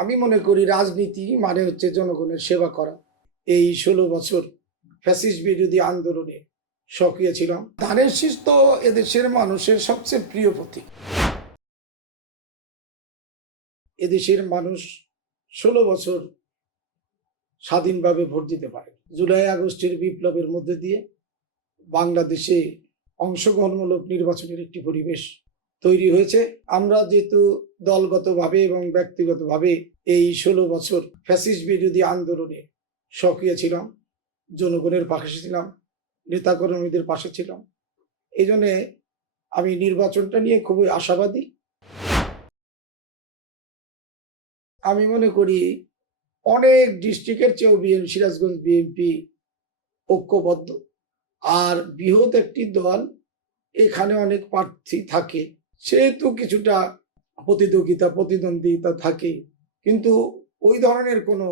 আমি মনে করি রাজনীতি মানে হচ্ছে জনগণের সেবা করা। এই ১৬ বছর ফ্যাসিস্ট বিরোধী আন্দোলনে সক্রিয় ছিলাম। ধানের শীষ তো এদেশের মানুষের সবচেয়ে প্রিয় প্রতীক। এদেশের মানুষ ১৬ বছর স্বাধীনভাবে ভোট দিতে পারে। জুলাই আগস্টের বিপ্লবের মধ্যে দিয়ে বাংলাদেশে অংশগ্রহণমূলক নির্বাচনের একটি পরিবেশ তৈরি হয়েছে। আমরা যেহেতু দলগতভাবে এবং ব্যক্তিগতভাবে এই ১৬ বছর ফ্যাসিস্ট বিরোধী আন্দোলনে সক্রিয় ছিলাম, জনগণের পাশে ছিলাম, নেতাকর্মীদের পাশে ছিলাম, এই জন্যে আমি নির্বাচনটা নিয়ে খুবই আশাবাদী। আমি মনে করি অনেক ডিস্ট্রিক্টের চেয়েও সিরাজগঞ্জ বিএনপি ঐক্যবদ্ধ। আর বৃহৎ একটি দল, এখানে অনেক প্রার্থী থাকে, সেহেতু কিছুটা প্রতিদ্বন্দ্বিতা থাকে, কিন্তু ওই ধরনের কোনো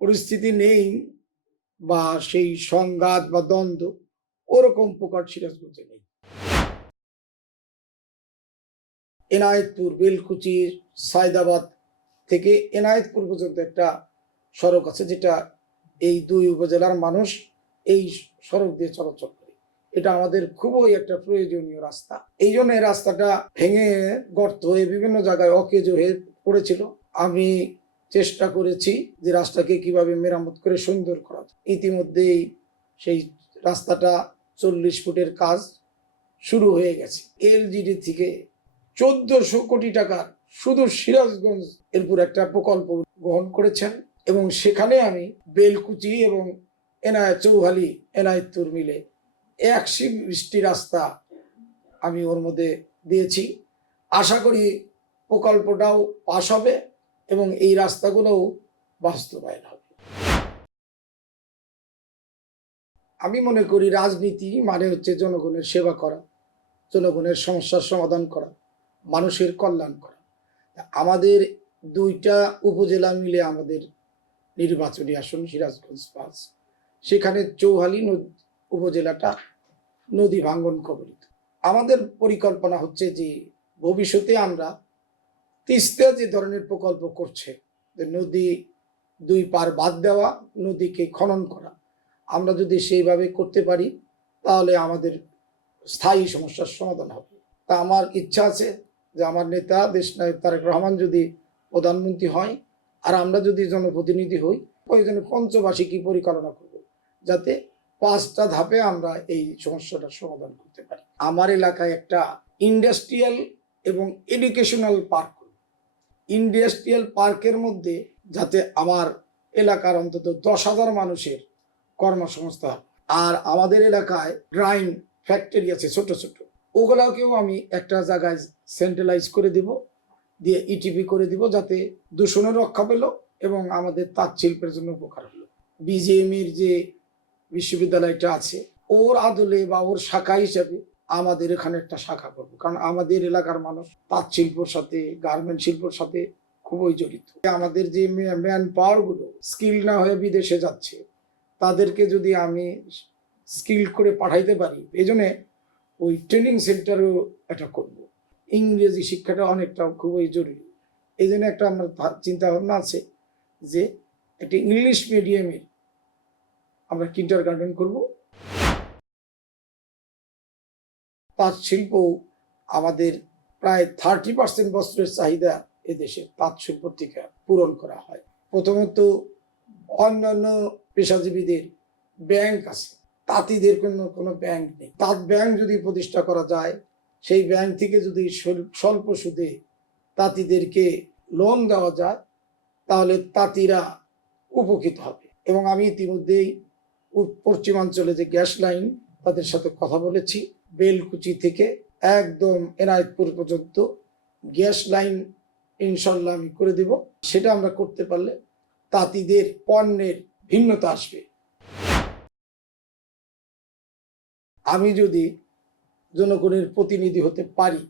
পরিস্থিতি নেই বা সেই সংঘাত বা দ্বন্দ্ব ওরকম প্রকার সিরাজগঞ্জে নেই। এনায়েতপুর, বেলকুচি, সায়দাবাদ থেকে এনায়েতপুর পর্যন্ত একটা সড়ক আছে, যেটা এই দুই উপজেলার মানুষ এই সড়ক দিয়ে চলাচল করে। এটা আমাদের খুবই একটা প্রয়োজনীয় রাস্তা। এই জন্য এই রাস্তাটা ভেঙে গর্ত হয়ে বিভিন্ন জায়গায় অকেজ হয়ে পড়েছিল। আমি চেষ্টা করেছি যে রাস্তাকে কিভাবে মেরামত করে সুন্দর করা যায়। ইতিমধ্যেই সেই রাস্তাটা ৪০ ফুটের কাজ শুরু হয়ে গেছে। এলজিডি থেকে ১৪০০ কোটি টাকার শুধু সিরাজগঞ্জ এরপর একটা প্রকল্প গ্রহণ করেছেন, এবং সেখানে আমি বেলকুচি এবং চৌহালি এনায়েতপুর মিলে ১২০টি রাস্তা আমি ওর মধ্যে দিয়েছি। আশা করি প্রকল্পটাও পাস হবে এবং এই রাস্তাগুলোও বাস্তবায়ন হবে। আমি মনে করি রাজনীতি মানে হচ্ছে জনগণের সেবা করা, জনগণের সমস্যার সমাধান করা, মানুষের কল্যাণ করা। আমাদের দুইটা উপজেলা মিলে আমাদের নির্বাচনী আসন সিরাজগঞ্জ ৫, সেখানে চৌহালি উপজেলাটা নদী ভাঙ্গন কবলিত। আমাদের পরিকল্পনা হচ্ছে যে ভবিষ্যতে আমরা তিস্তা যে ধরনের প্রকল্প করছে, যে নদী দুই পার বাদ দেওয়া, নদীকে খনন করা, আমরা যদি সেইভাবে করতে পারি তাহলে আমাদের স্থায়ী সমস্যার সমাধান হবে। তা আমার ইচ্ছা আছে যে আমার নেতা দেশনায়ক তারেক রহমান যদি প্রধানমন্ত্রী হয় আর আমরা যদি জনপ্রতিনিধি হই, প্রয়োজনে পঞ্চবার্ষিকী পরিচালনা করব, যাতে ৫টা ধাপে আমরা এই সমস্যাটার সমাধান করতে পারি। আমার এলাকায় একটা ইন্ডাস্ট্রিয়াল এবং এডুকেশনাল পার্ক, ইন্ডাস্ট্রিয়াল পার্কের মধ্যে যাতে আমার এলাকার অন্তত ১০,০০০ মানুষের কর্মসংস্থান, আর আমাদের এলাকায় গ্রাইন ফ্যাক্টরি আছে ছোট ছোট, ওগুলোকেও আমি একটা জায়গায় সেন্ট্রালাইজ করে দিব, দিয়ে ইটিপি করে দিব, যাতে দূষণের রক্ষা পেল এবং আমাদের তাঁত শিল্পের জন্য উপকার হলো। বিজিএমের যে বিশ্ববিদ্যালয়টা আছে, ওর আদলে বা ওর শাখা হিসাবে আমাদের এখানে একটা শাখা করবো, কারণ আমাদের এলাকার মানুষ তাঁত শিল্পর সাথে, গার্মেন্ট শিল্পর সাথে খুবই জড়িত। আমাদের যে ম্যান পাওয়ার গুলো স্কিল না হয়ে বিদেশে যাচ্ছে, তাদেরকে যদি আমি স্কিল করে পাঠাইতে পারি, এই জন্যে ওই ট্রেনিং সেন্টারও এটা করব। ইংরেজি শিক্ষাটা অনেকটা খুবই জরুরি, এই জন্য একটা আমার চিন্তা ভাবনা আছে যে একটা ইংলিশ মিডিয়ামের আমরা কিন্ডারগার্টেন করব। তাঁত শিল্প আমাদের প্রায় 30% বস্ত্রের চাহিদা এদেশের তাঁত শিল্প থেকে পূরণ করা হয়। প্রথমত অন্যান্য পেশাজীবীদের ব্যাংক আছে, তাঁতিদের কোনো ব্যাংক নেই। তাঁত ব্যাংক যদি প্রতিষ্ঠা করা যায়, সেই ব্যাংক থেকে যদি স্বল্প সুদে তাঁতিদেরকে লোন দেওয়া যায়, তাহলে তাঁতিরা উপকৃত হবে। এবং আমি ইতিমধ্যেই পশ্চিমাঞ্চলে যে গ্যাস লাইন, তাদের সাথে কথা বলেছি। বেলকুচি থেকে একদম এনায়েতপুর পর্যন্ত গ্যাস লাইন ইনশাল্লাহ আমি করে দিব। সেটা আমরা করতে পারলে তাঁতিদের পণ্যের ভিন্নতা আসবে। আমি যদি জনগণের প্রতিনিধি হতে পারি,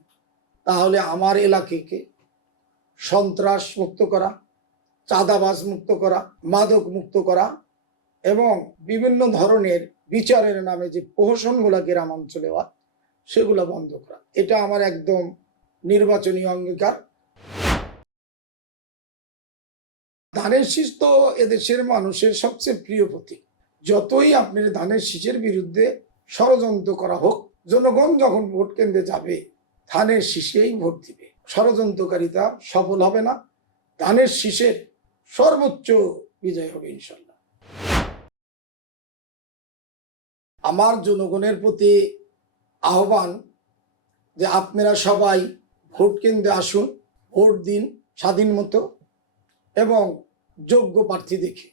তাহলে আমার এলাকাকে সন্ত্রাস মুক্ত করা, চাঁদাবাজ মুক্ত করা, মাদক মুক্ত করা এবং বিভিন্ন ধরনের বিচারের নামে যে প্রহসনগুলা গ্রাম অঞ্চলে হয়, সেগুলো বন্ধ করা, এটা আমার একদম নির্বাচনী অঙ্গীকার। ধানের শীষ তো এদেশের মানুষের সবচেয়ে প্রিয় প্রতীক। যতই আপনার ধানের শীষের বিরুদ্ধে ষড়যন্ত্র করা হোক, জনগণ যখন ভোট কেন্দ্রে যাবে ধানের শীষেই ভোট দিবে। ষড়যন্ত্রকারিতা সফল হবে না, ধানের শীষের সর্বোচ্চ বিজয় হবে ইনশাল্লাহ। আমার জনগণের প্রতি আহ্বান যে আপনারা সবাই ভোট কেন্দ্রে আসুন, ভোট দিন স্বাধীন মতো এবং যোগ্য প্রার্থী দেখে।